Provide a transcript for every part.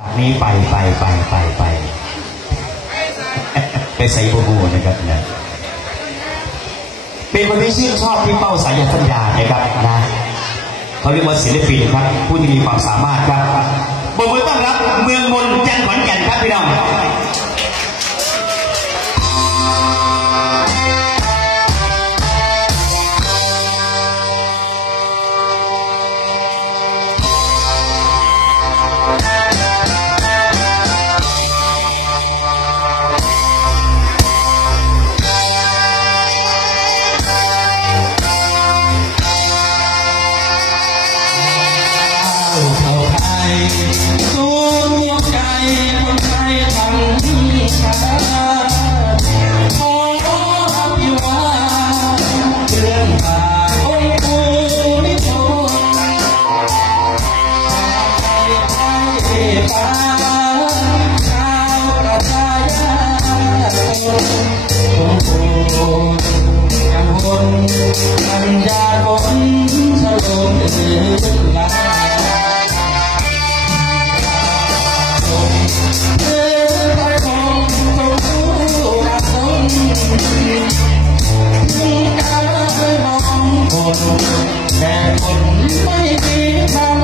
จากนี้ไปไปไปไปไปไปใส่โบโบนะครับนะเป็นคนที่ชื่นชอบที่เป้าสายสัญญานะครับนะเขาเรียกว่าศิลปินครับผู้ที่มีความสามารถครับบมือต้อนรับเมืองมนจันทร์ขอนแก่นครับพี่น้อง สู้หัวใจคนไทยทั้งชาติขออภิวาเรื่องบาองค์ภูมิพลไทยไทยฟ้าชาวประชาชนคนโปรดกังวลปัญญาคนสโลมตื่น แต่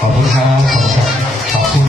ขอบคุณค